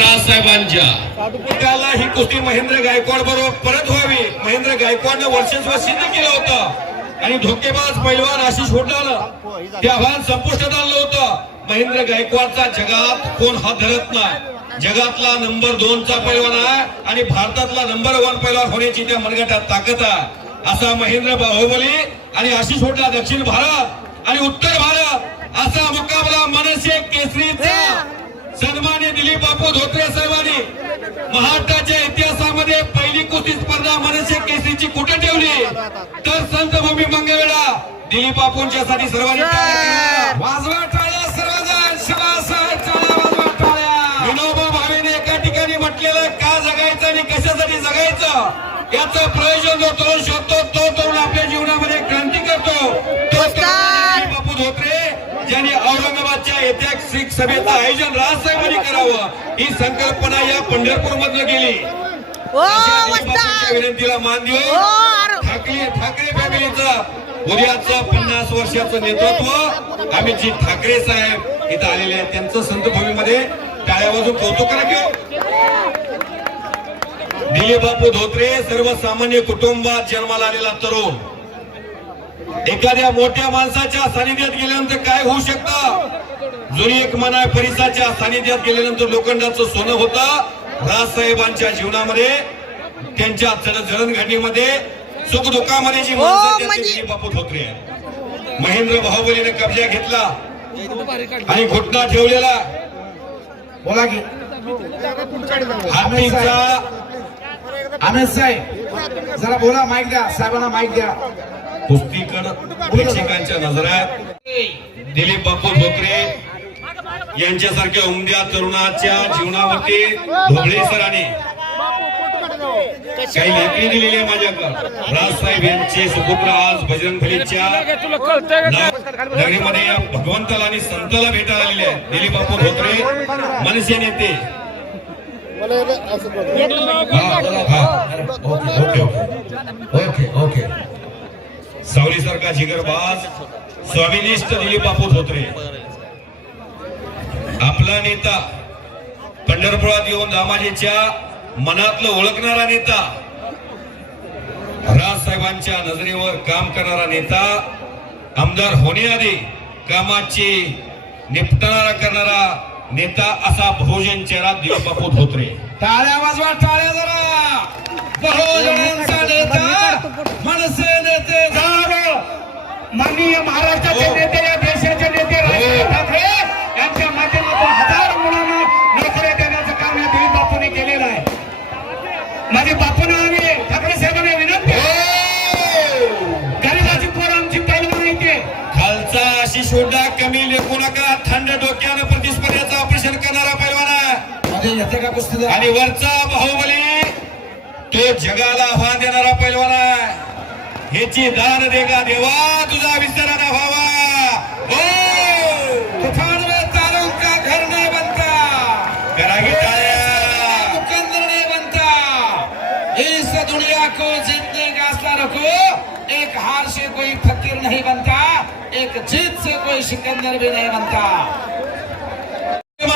राजसाहेबांच्या. त्याला ही कुस्ती महेंद्र गायकवाड बरोबर परत व्हावी. महेंद्र गायकवाडनं वर्षस्व सिद्ध केलं होतं. आणि धोकेबाज पैलवान आशिष होटानं ते आव्हान संपुष्टात आणलं होतं. महेंद्र गायकवाडचा जगात कोण हात धरत नाही. जगातला नंबर दोनचा पैलवान आहे आणि भारतातला नंबर वन पैलवान होण्याची त्या मनगटात ताकद आहे. असा महेंद्र बाहुबली आणि आशिष होटला दक्षिण भारत आणि उत्तर भारत. असा मुकाबला मनसे केसरीचा. सन्मान्य दिलीप बापू धोत्रे साहेबांनी महाराष्ट्राच्या इतिहासामध्ये पहिली कुस्ती स्पर्धा मनसे केसरीची कुठे ठेवली? तर संतभूमी मंगळवेढा. दिलीप बापूंच्या साठी सर्वांनी. वाजवा. याचं प्रयोजन जो तरुण शोधतो तो तरुण आपल्या जीवनामध्ये क्रांती करतो. तो बापू धोत्रे ज्यांनी औरंगाबादच्या ऐतिहासिक सभेचं आयोजन राजसाहेबांनी करावं ही संकल्पना या पंढरपूर मधनं गेली विनंतीला मान अरे ठाकरे ठाकरे फॅमिलीचं उद्याचं पन्नास वर्षाचं नेतृत्व अमितजी ठाकरे साहेब इथं आलेले आहेत. त्यांचं संत भूमीमध्ये टाळ्या वाजून कौतुक करा घेऊ दिलीप बापू धोत्रे सर्वसामान्य कुटुंबात जन्माला आलेला तरुण. एखाद्या मोठ्या माणसाच्या सानिध्यात गेल्यानंतर काय होऊ शकतं? जुनी एक मना परिसाच्या सानिध्यात गेल्यानंतर लोखंडाचं सोनं होतं. राजसाहेबांच्या जीवनामध्ये त्यांच्या जडणघडणीमध्ये सुख दुःखामध्ये जी माणसं म्हणजे- बापू धोत्रे. महेंद्र बाहुबलीने कब्जा घेतला आणि घुटना ठेवलेला. बोला की. आनंद साहेब जरा बोला माईक द्या. साहेबांना माईक द्या. कुस्तीकडे प्रेक्षकांच्या नजरात दिलीप बापू भोकरे यांच्यासारख्या उमद्या तरुणाच्या जीवनावरती ढोबळे सरांनी काही लेखणी दिलेली आहे माझ्याकडे. राजसाहेब यांचे सुपुत्र आज बजरंग फलीच्या नगरीमध्ये भगवंताला आणि संताला भेटायला आलेले आहेत. दिलीप बापू भोकरे मनसे नेते. Okay okay. Okay okay. सावलीसारखा जिगरबाज स्वामिनिष्ठ दिलीप बापू धोत्रे. आपला नेता पंढरपुरात येऊन दामाजीच्या मनातलं ओळखणारा नेता राजसाहेबांच्या नजरेवर काम करणारा नेता आमदार होण्याआधी कामाची निपटणारा करणारा नेता असा बहुजन चेहरा दिलीप धोत्रे. टाळ्या वाजवा टाळ्या जरा. बहुजनांचा नेता मनसे नेते माननीय महाराज आणि वरचा बाहुबली तो जगाला आव्हान देणारा पैलवान आहे. ह्याची दान दे का देवा तुझा विस्तार ना व्हावा. हो! तुफान में तारों का घर नहीं बनता. मुकंदर नहीं बनता? इस दुनिया को जीतने का असला रखो. एक हार से कोई फकीर नहीं बनता एक जीत से कोई सिकंदर भी नहीं बनता।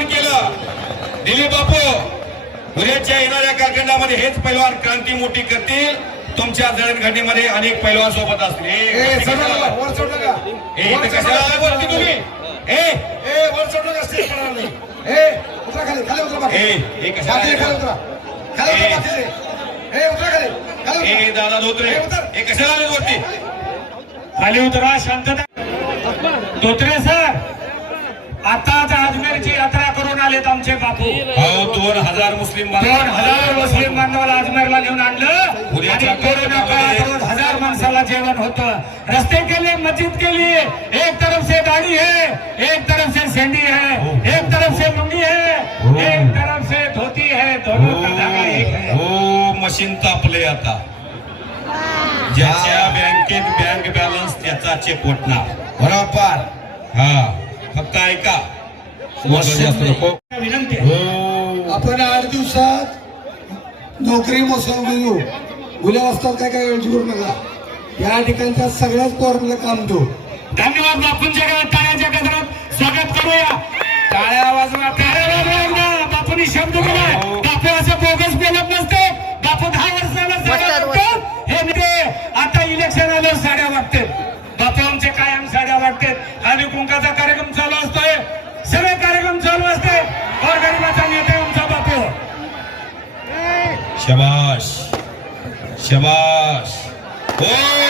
केलं. दिलीप बापू उद्याच्या येणाऱ्या कालखंडामध्ये हेच पैलवान क्रांती मोठी करतील. तुमच्या जडणघडणीमध्ये अनेक पैलवान सोबत असतील. तुम्ही. हे दादा धोत्रे. हे कशाला आले वरती? खाली उतरा शांतता. धोत्रे सर. दोन हजार मुस्लिम बांधवाला अजमेरला घेऊन आणलं आणि कोरोना काळात हजार माणसाला जेवण होतं. रस्ते के लिए मस्जिद के लिए एक तरफ से दाढ़ी है एक तरफ से सेंडी है एक तरफ से लुंगी है एक तरफ से धोती है दोनों का धागा एक है. हो मशीन तापले आता. ज्याच्या बँकेत बँक बॅलन्स त्याचा चेक वटणार बरोबर. हा. फक्त ऐका. विनंती आहे. हो. आपण आठ दिवसात नोकरी घेऊ गुन्हे रस्त्यावर काय काय वेळची करू नका. या ठिकाणच्या सगळ्याच पोरांना काम देऊ. धन्यवाद बापूंच्या गळ्यात टाळ्याच्या गजरात स्वागत करूया. टाळ्या आवाज टाळ्या वाजवा एकदा. बापूंनी शब्द दिलाय. बापू असं बोगस बोलत नसते. बापू दहा वर्षाला साड्या वाटतात हे नेते आता इलेक्शन आलं साड्या वाटतात. बापू आमचे कायम साड्या वाटतात. आणि कुंकाचा कार्यक्रम चालू असतोय శబాష్ శబాష్ ఓ